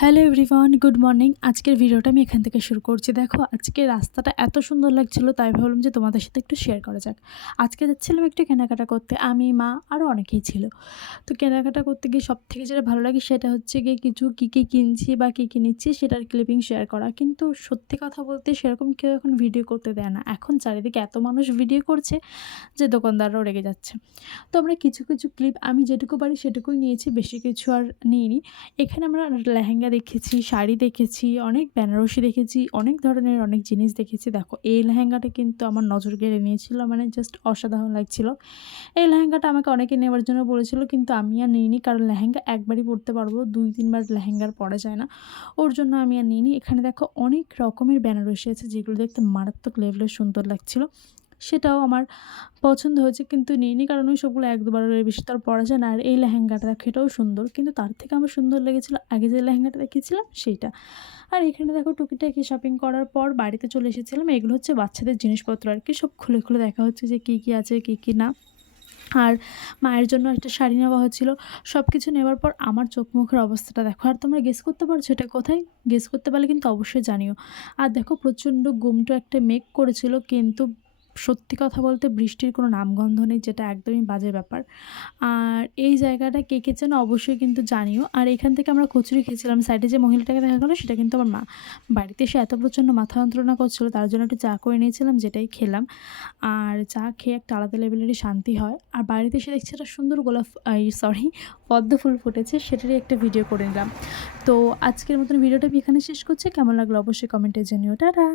Hello everyone, good morning. আজকের ভিডিওটা আমি এখান থেকে শুরু করছি। দেখো, আজকে রাস্তাটা এত সুন্দর লাগছিল, তাই ভাবলাম যে তোমাদের সাথে একটু শেয়ার করা যাক। আজকে যাচ্ছিলাম একটু কেনাকাটা করতে। আমি, মা আরও অনেকেই ছিল। তো কেনাকাটা করতে গিয়ে সব থেকে যেটা ভালো লাগে সেটা হচ্ছে গিয়ে কিছু কী কী কিনছি বা কী কী নিচ্ছি সেটার ক্লিপিং শেয়ার করা। কিন্তু সত্যি কথা বলতে সেরকম কেউ এখন ভিডিও করতে দেয় না। এখন চারিদিকে এত মানুষ ভিডিও করছে যে দোকানদাররাও রেগে যাচ্ছে। তো আমরা কিছু কিছু ক্লিপ আমি যেটুকু পারি সেটুকুই নিয়েছি, বেশি কিছু আর নিইনি। এখানে আমরা লেহেঙ্গা দেখেছি, শাড়ি দেখেছি, অনেক বেনারসি দেখেছি, অনেক ধরনের অনেক জিনিস দেখেছি। দেখো, এই লেহেঙ্গাটা কিন্তু আমার নজর কেড়ে নিয়েছিল মানে জাস্ট অসাধারণ লাগছিল। এই লেহেঙ্গাটা আমাকে অনেকে নেওয়ার জন্য বলেছিল, কিন্তু আমি আর নিইনি, কারণ লেহেঙ্গা একবারই পরতে পারব, দুই, তিনবার লেহেঙ্গার পরা যায় না। ওর জন্য আমি আর নিইনি। এখানে দেখো, অনেক রকমের বেনারসি আছে, যেগুলো দেখতে মারাত্মক লেভেলের সুন্দর লাগছিল। সেটাও আমার পছন্দ হয়েছে, কিন্তু নিইনি কারণ ওই সবগুলো এক দুবারের বেশি। তো আর পরা যায় না, আর এই লেহেঙ্গাটা দেখো সুন্দর, কিন্তু তার থেকে আমার সুন্দর লেগেছিলো, আগে যে লেহেঙ্গাটা দেখিয়েছিলাম সেইটা। আর এখানে দেখো টুকিটাকি শপিং করার পর বাড়িতে চলে এসেছিলাম, এগুলো হচ্ছে বাচ্চাদের জিনিসপত্র আর কি, সব খুলে খুলে দেখা হচ্ছে যে কী কী আছে, কী কী না। আর মায়ের জন্য একটা শাড়ি নেওয়া হয়েছিল সব কিছু নেওয়ার পর আমার চোখ মুখের অবস্থাটা দেখো। আর তোমরা গেস করতে পারছ এটা কোথায়? গেস করতে পারলে কিন্তু অবশ্যই জানিও। আর দেখো প্রচণ্ড গুমটো একটা মেঘ করেছিল, কিন্তু সত্যি কথা বলতে বৃষ্টির কোনো নামগন্ধ নেই, যেটা একদমই বাজে ব্যাপার। আর এই জায়গাটা কে কে চেন অবশ্যই কিন্তু জানিও। আর এখান থেকে আমরা কচুরি খেয়েছিলাম, সাইডে যে মহিলাটাকে দেখা গেলো, সেটা কিন্তু আমার মা। বাড়িতে এসে এত প্রচণ্ড মাথা যন্ত্রণা করছিল, তার জন্য একটু চা করে নিয়েছিলাম, যেটাই খেলাম। আর চা খেয়ে একটা আলাদা লেভেলেরই শান্তি হয়। আর বাড়িতে এসে দেখছি একটা সুন্দর গোলাপ সরি, পদ্ম ফুল ফুটেছে, সেটারই একটা ভিডিও করে নিলাম। তো আজকের মতন ভিডিওটা আমি এখানে শেষ করছি। কেমন লাগল অবশ্যই কমেন্টে জানিও। টাটা!